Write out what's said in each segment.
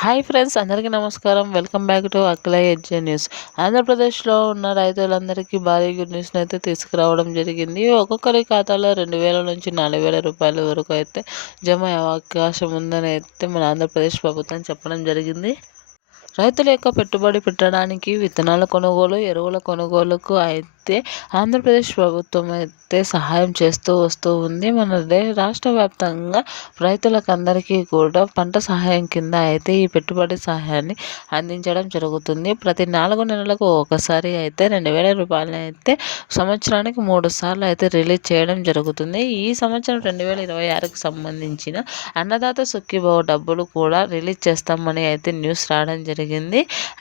Hi friends, అందరికీ నమస్కారం. Welcome back to Akhila edge news. ఆంధ్రప్రదేశ్లో ఉన్న రైతులందరికీ భారీ గుడ్ న్యూస్ని అయితే తీసుకురావడం జరిగింది. ఒక్కొక్కరి ఖాతాలో 2,000 నుంచి 4,000 రూపాయల వరకు అయితే జమ అయ్యే అవకాశం ఉందని అయితే మన ఆంధ్రప్రదేశ్ ప్రభుత్వం చెప్పడం జరిగింది. రైతుల యొక్క పెట్టుబడి పెట్టడానికి విత్తనాల కొనుగోలు, ఎరువుల కొనుగోలుకు అయితే ఆంధ్రప్రదేశ్ ప్రభుత్వం అయితే సహాయం చేస్తూ వస్తూ ఉంది. మన రాష్ట్ర వ్యాప్తంగా రైతులకందరికీ కూడా పంట సహాయం కింద అయితే ఈ పెట్టుబడి సహాయాన్ని అందించడం జరుగుతుంది. ప్రతి 4 నెలలకు ఒకసారి అయితే 2,000 రూపాయలని అయితే సంవత్సరానికి 3 సార్లు అయితే రిలీజ్ చేయడం జరుగుతుంది. ఈ సంవత్సరం 2026కి సంబంధించిన అన్నదాత సుఖీభవ డబ్బులు కూడా రిలీజ్ చేస్తామని అయితే న్యూస్ రావడం జరిగింది.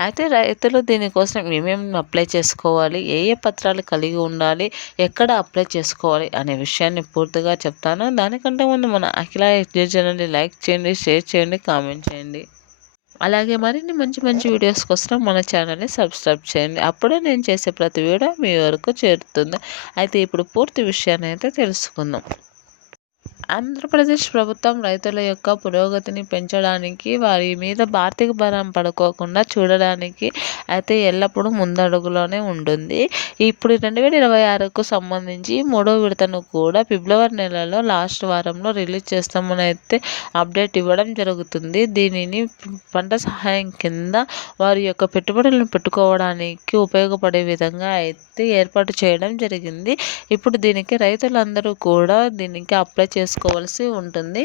అయితే రైతులు దీనికోసం ఏమేమి అప్లై చేసుకోవాలి, ఏ ఏ పత్రాలు కలిగి ఉండాలి, ఎక్కడ అప్లై చేసుకోవాలి అనే విషయాన్ని పూర్తిగా చెప్తాను. దానికంటే ముందు మన అఖిల ఎడ్జే ఛానల్ని లైక్ చేయండి, షేర్ చేయండి, కామెంట్ చేయండి. అలాగే మరిన్ని మంచి మంచి వీడియోస్ కోసం మన ఛానల్ని సబ్స్క్రైబ్ చేయండి. అప్పుడే నేను చేసే ప్రతి వీడియో మీ వరకు చేరుతుంది. అయితే ఇప్పుడు పూర్తి విషయాన్ని అయితే తెలుసుకుందాం. ఆంధ్రప్రదేశ్ ప్రభుత్వం రైతుల యొక్క పురోగతిని పెంచడానికి, వారి మీద ఆర్థిక భారం పడుకోకుండా చూడడానికి అయితే ఎల్లప్పుడూ ముందడుగులోనే ఉంటుంది. ఇప్పుడు 2026కు సంబంధించి 3వ విడతను కూడా ఫిబ్రవరి నెలలో లాస్ట్ వారంలో రిలీజ్ చేస్తామని అయితే అప్డేట్ ఇవ్వడం జరుగుతుంది. దీనిని పంట సహాయం కింద వారి యొక్క పెట్టుబడులను పెట్టుకోవడానికి ఉపయోగపడే విధంగా అయితే ఏర్పాటు చేయడం జరిగింది. ఇప్పుడు దీనికి రైతులందరూ కూడా దీనికి అప్లై చేసుకోవాల్సి ఉంటుంది.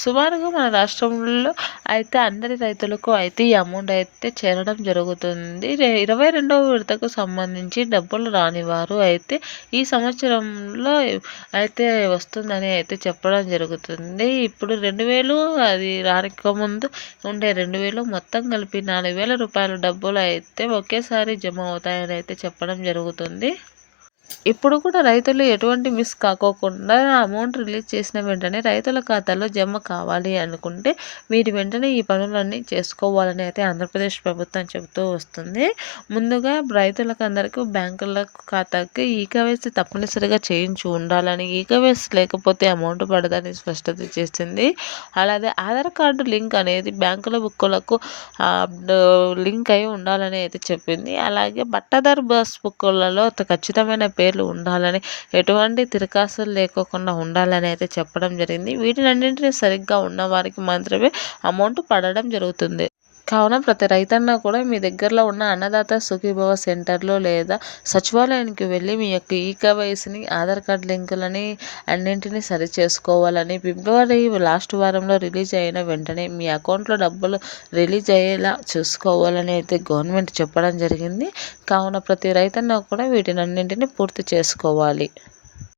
సుమారుగా మన రాష్ట్రంలో అయితే అందరి రైతులకు అయితే ఈ అమౌంట్ అయితే చేరడం జరుగుతుంది. 22వ విడతకు సంబంధించి డబ్బులు రాని వారు అయితే ఈ సంవత్సరంలో అయితే వస్తుందని అయితే చెప్పడం జరుగుతుంది. ఇప్పుడు 2,000 అది రాకముందు ఉండే 2,000 మొత్తం కలిపి 4,000 రూపాయల డబ్బులు అయితే ఒకేసారి జమ అవుతాయని అయితే చెప్పడం జరుగుతుంది. ఇప్పుడు కూడా రైతులు ఎటువంటి మిస్ కాకోకుండా అమౌంట్ రిలీజ్ చేసిన వెంటనే రైతుల ఖాతాలో జమ కావాలి అనుకుంటే మీరు వెంటనే ఈ పనులన్నీ చేసుకోవాలని అయితే ఆంధ్రప్రదేశ్ ప్రభుత్వం చెబుతూ వస్తుంది. ముందుగా రైతులకు అందరికీ బ్యాంకుల ఖాతాకి ఈకేవైసీ తప్పనిసరిగా చేయించి ఉండాలని, ఈకేవైసీ లేకపోతే అమౌంట్ పడదని స్పష్టత చేసింది. అలాగే ఆధార్ కార్డు లింక్ అనేది బ్యాంకుల బుక్కులకు లింక్ అయి ఉండాలని అయితే చెప్పింది. అలాగే పట్టాదారు బస్ బుక్కులలో ఖచ్చితమైన పేర్లు ఉండాలని, ఎటువంటి తిరకాసులు లేకోకుండా ఉండాలని అయితే చెప్పడం జరిగింది. వీటినన్నింటినీ సరిగ్గా ఉన్న వారికి మాత్రమే అమౌంట్ పడడం జరుగుతుంది. కావున ప్రతి రైతన్న కూడా మీ దగ్గరలో ఉన్న అన్నదాత సుఖీభవ సెంటర్లో లేదా సచివాలయానికి వెళ్ళి మీ యొక్క ఈకేవైసీని, ఆధార్ కార్డ్ లింకులని అన్నింటినీ సరి చేసుకోవాలని, ఫిబ్రవరి లాస్ట్ వారంలో రిలీజ్ అయిన వెంటనే మీ అకౌంట్లో డబ్బులు రిలీజ్ అయ్యేలా చూసుకోవాలని అయితే గవర్నమెంట్ చెప్పడం జరిగింది. కావున ప్రతి రైతన్న కూడా వీటినన్నింటినీ పూర్తి చేసుకోవాలి.